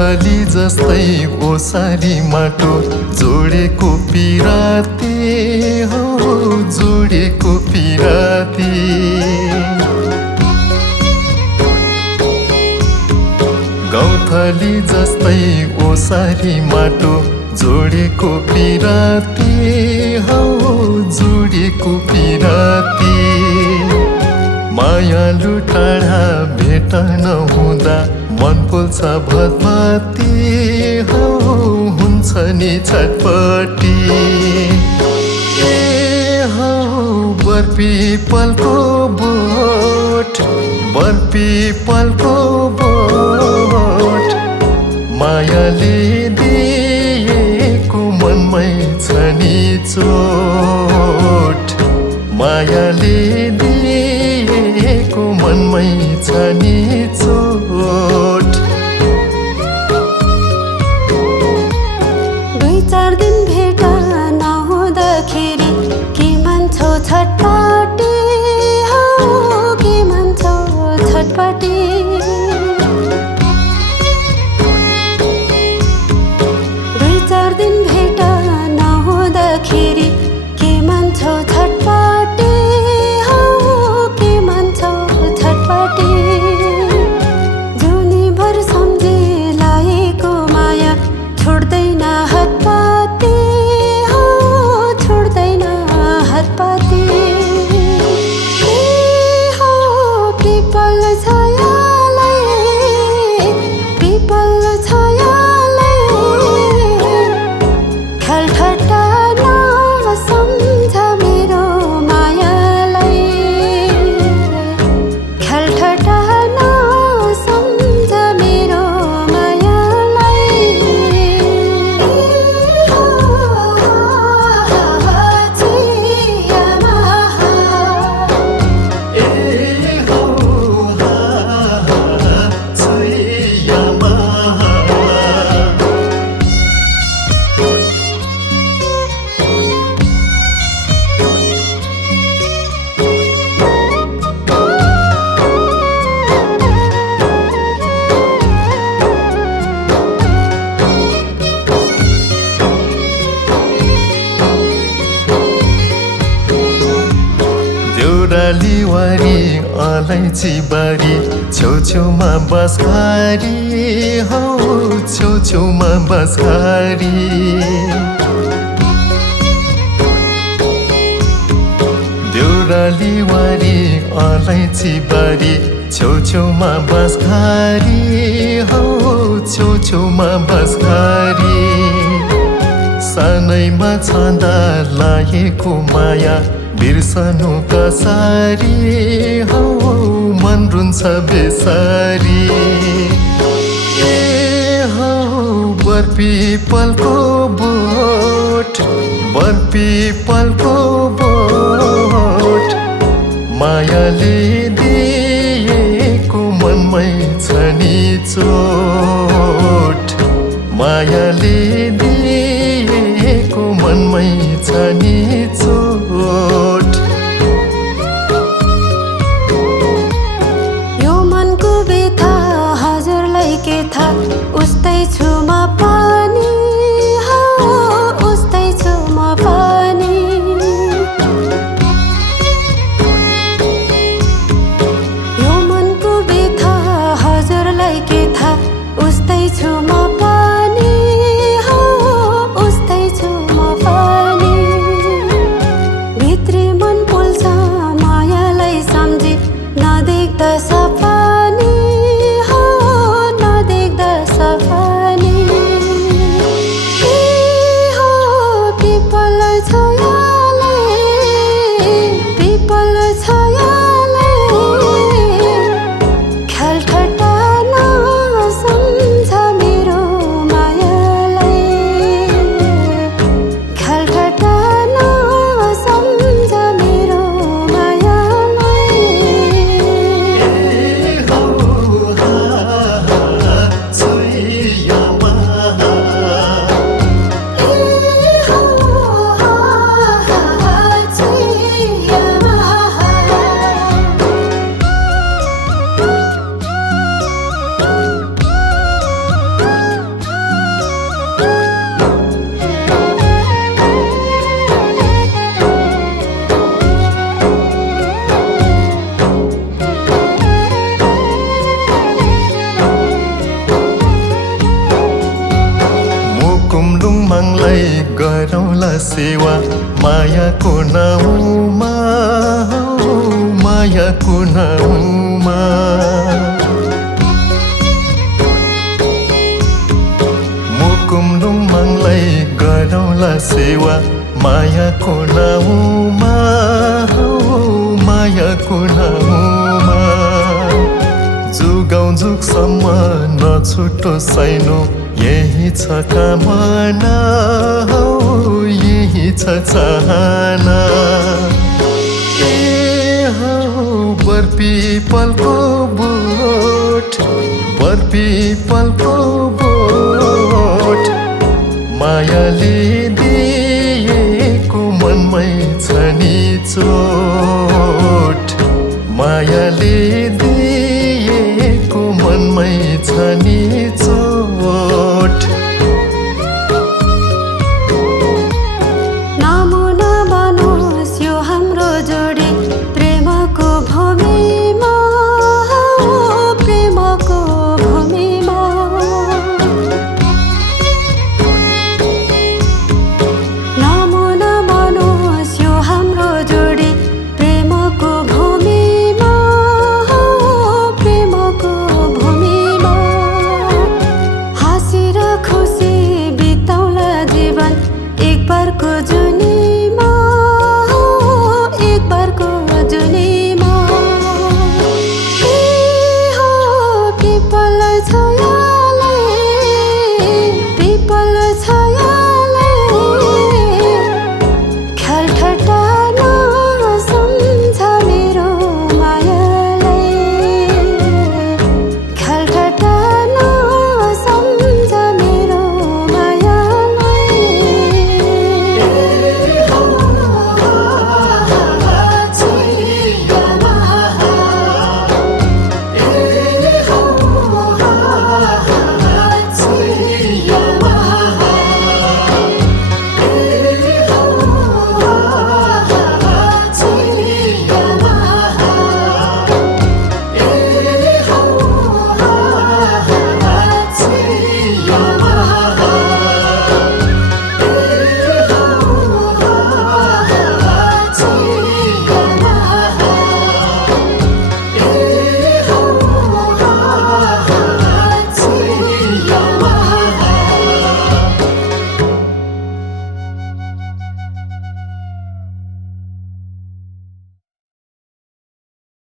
गौथली जस्तै ओसारी माटो जोडेको पिराती हो, जोडेको पिराती। गौथली जस्तै ओसारी माटो जोडेको पिराती हो, जोडेको पिराती। मायालु टाढा भेट नहुँदा मन पोल्छ भतभाती हो, हुन्छ नि छटपटी। ए हो बरपिपलको बोट, बरपिपलको बोट। मायाले दिएको मनमै छ नि चोट, मायाले दिएको मनमै छ नि चोट। दुई चार दिन भेट नहुँदाखेरि के मान्छौ छटपटी हो, के मान्छौ छटपटी। दुई चार दिन भेट नहुँदाखेरि के मान्छौ छटपटी हो, के मान्छौ छटपटी। जुनीभर सम्झे लागेको माया छोड्दैन हातपाती हो, छोड्दैन हातपाती। ए हो पिपल छायालाई, पिपल छायालाई ख्यालठट्टा नसम्झ मेरो मायालाई, ख्यालठट्टा नसम्झ मेरो मायालाई। ए हो छुइयामा। देउराली वारी अलैँची बारी छेउछेउमा बसखारी हो, छेउछेउमा बसखारी। देउराली वारी अलैँची बारी छेउछेउमा बसखारी हो, छेउछेउमा बसखारी। सानैमा छँदा लागेको माया बिर्सनु कसरी हो, मन रुन्छ बेसारी। ए हो बरपिपलको बोट, बरपिपलको बोट। मायाले दिएको मनमै छ नि चोट, मायाले दिएको मनमै छ नि चोट। यो मनको व्यथा हजुरलाई के थाहा, उस्तै छु म पनि हो, उस्तै छु म पनि। यो मनको व्यथा हजुरलाई के थाहा, उस्तै छु म पनि हो, उस्तै छु म पनि। भित्री मन पोल्छ मायालाई सम्झी, नदेख्दा सपनी हो, नदेख्दा सपनी। ए हो पिपल छायालाई, पिपल छायालाई ख्यालठट्टा नसम्झ मेरो सेवा मायाको नाउँमा मायाको नाउँमा मुकुम मंगलाई गरौँला सेवा मायाको नाउँमा मायाको नाउँमा जुगाउँ जुगसम्म नछुटो साइनो यही छ कामना यही छ चाहना ए हौ बरपिपलको बोट बरपिपलको बोट मायाले दिएको मनमै छ नि चोट मायाले दिएको मनमै छ नि चोट